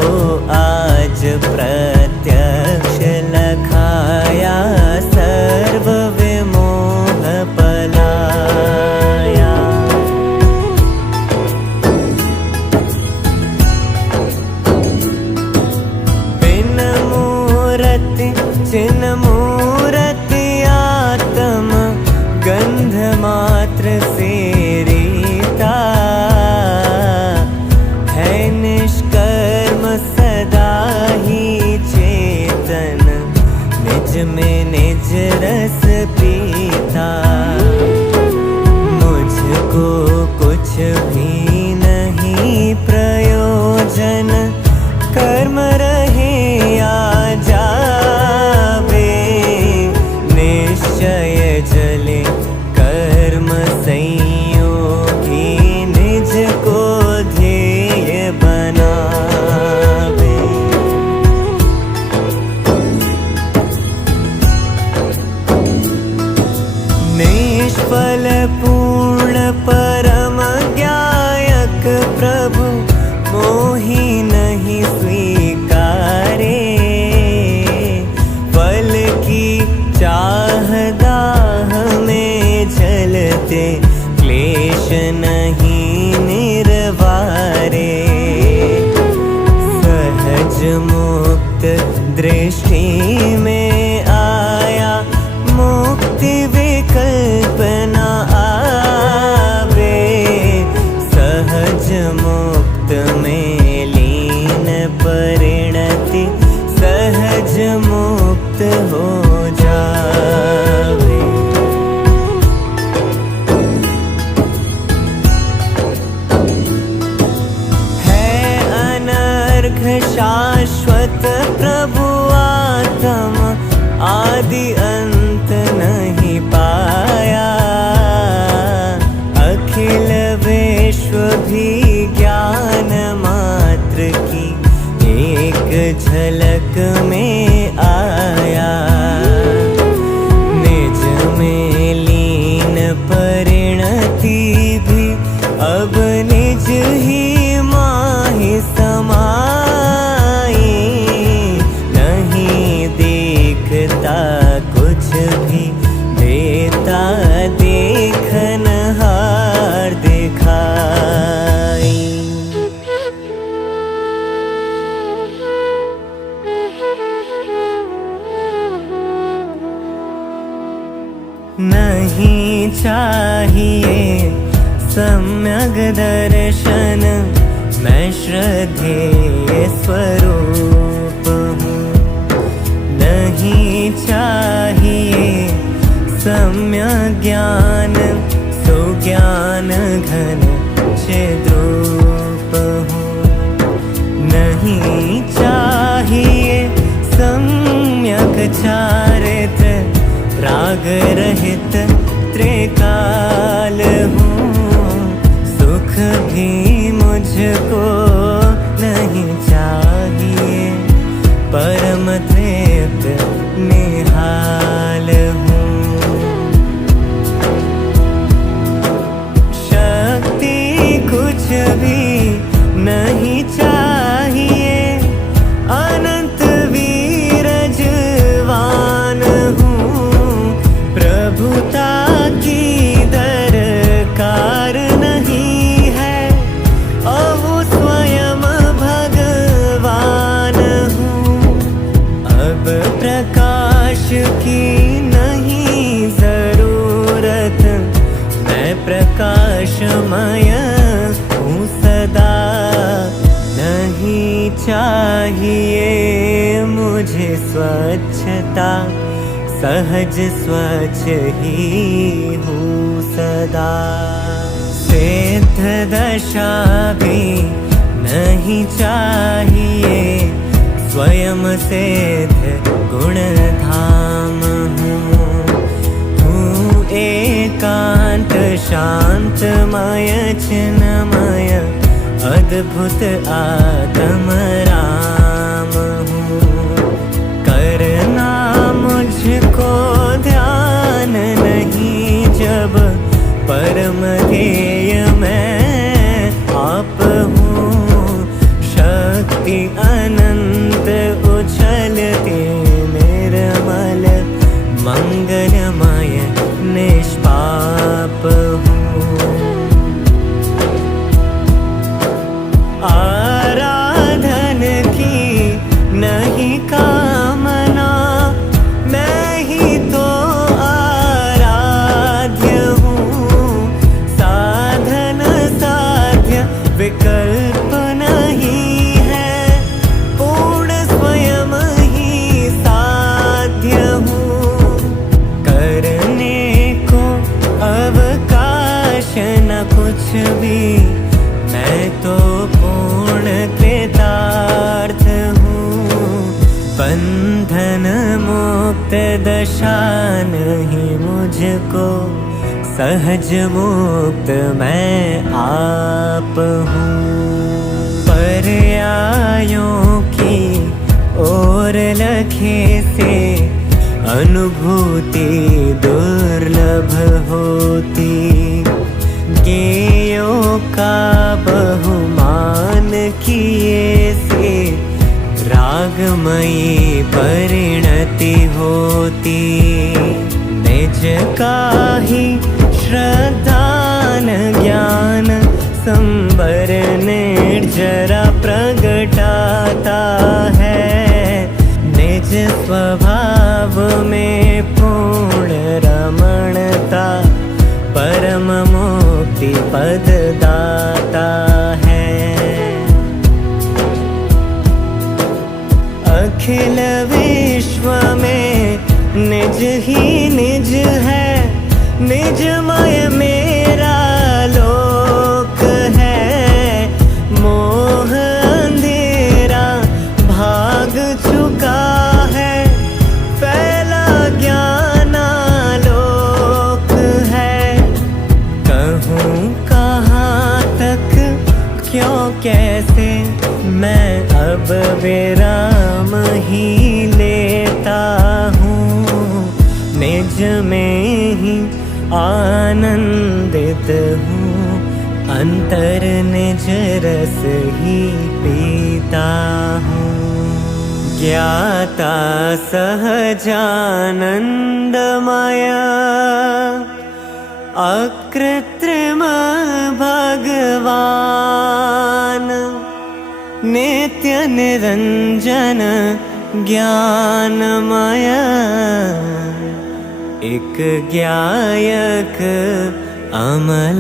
आज प्रत्यक्ष लखाया सर्व विमोह पलाया। बिन मूरति चिन्ह मूरति आत्म गंध मात्र से रीता। है निष्कर्म सदा ही चेतन, निज में निज रस पीता। मुझको कुछ भी नहीं प्रयोजन, कर्म रहे या जावे। निश्चय मुक्त दृष्टि में आया, मुक्ति विकल्प न आवे। सहज मुक्त में लीन परिणति सहज मुक्त हो जावे। है अनर्घ शाश्वत प्रभु आत्म, आदि अंत नहीं पाया। अखिल विश्व भी ज्ञान मात्र की एक झलक में आया। निज में लीन परिणति भी अब निज ही माहि समाई। नहीं देखता कुछ भी, देता देखनहार दिखाई। नहीं चाहिए सम्यक दर्शन, मैं श्रद्धेय स्वरूप हूँ। नहीं चाहिए सम्यक ज्ञान, सुज्ञान घन चिद्रूप हूँ। नहीं चाहिए सम्यक चारित्र, राग रहित त्रिकाल हूँ। सुख भी मुझको नहीं चाहिए, परम तृप्त निहाल हूँ। शक्ति कुछ भी नहीं चाहिए, अनंत वीरजवान हूँ। प्रभुता की दरकार नहीं है, अब स्वयं भगवान हूँ। अब प्रकाश की नहीं जरूरत, मैं प्रकाशमय हूँ सदा। नहीं चाहिए मुझे स्वच्छता, सहज स्वच्छ ही हूँ सदा। सिद्ध दशा भी नहीं चाहिए, स्वयं सिद्ध गुण धाम हूँ। एकांत शांतमय चिन्मय, अद्भुत आत्म राम हूँ। करना मुझको ध्यान नहीं जब, परम ध्येय मैं आप हूँ। शक्ति अनंत उछलती निर्मल, मंगलमय निष्पाप हूँ। आराधन की नहीं कामना, मैं ही तो आराध्य हूँ। साधन साध्य विकल्प नहीं है, पूर्ण स्वयं ही साध्य हूँ। करने को अवकाश न कुछ भी, मैं तो पूर्ण कृतार्थ हूँ। बंधन मुक्त दशा नहीं मुझको, सहज मुक्त मैं आप हूँ। पर्यायों की ओर लखे से अनुभूति दुर्लभ होती। ज्ञेयों का बहुमान किए से रागमयी परिणति होती। निज का ही श्रद्धान ज्ञान संबर निर्जरा प्रगटाता है। अखिल विश्व में निज ही निज है, निजमय मेरा लोक है। मोह अंधेरा भाग चुका है, फैला ज्ञानालोक है। कहूँ कहाँ तक क्यों कैसे, मैं अब विराम ही लेता हूँ। निज में ही आनंदित हूँ, अंतर निज रस ही पीता हूँ। ज्ञाता सहजानंदमय अकृत्रिम भगवान, नित्य निरंजन ज्ञानमय। एक ज्ञायक अमलान।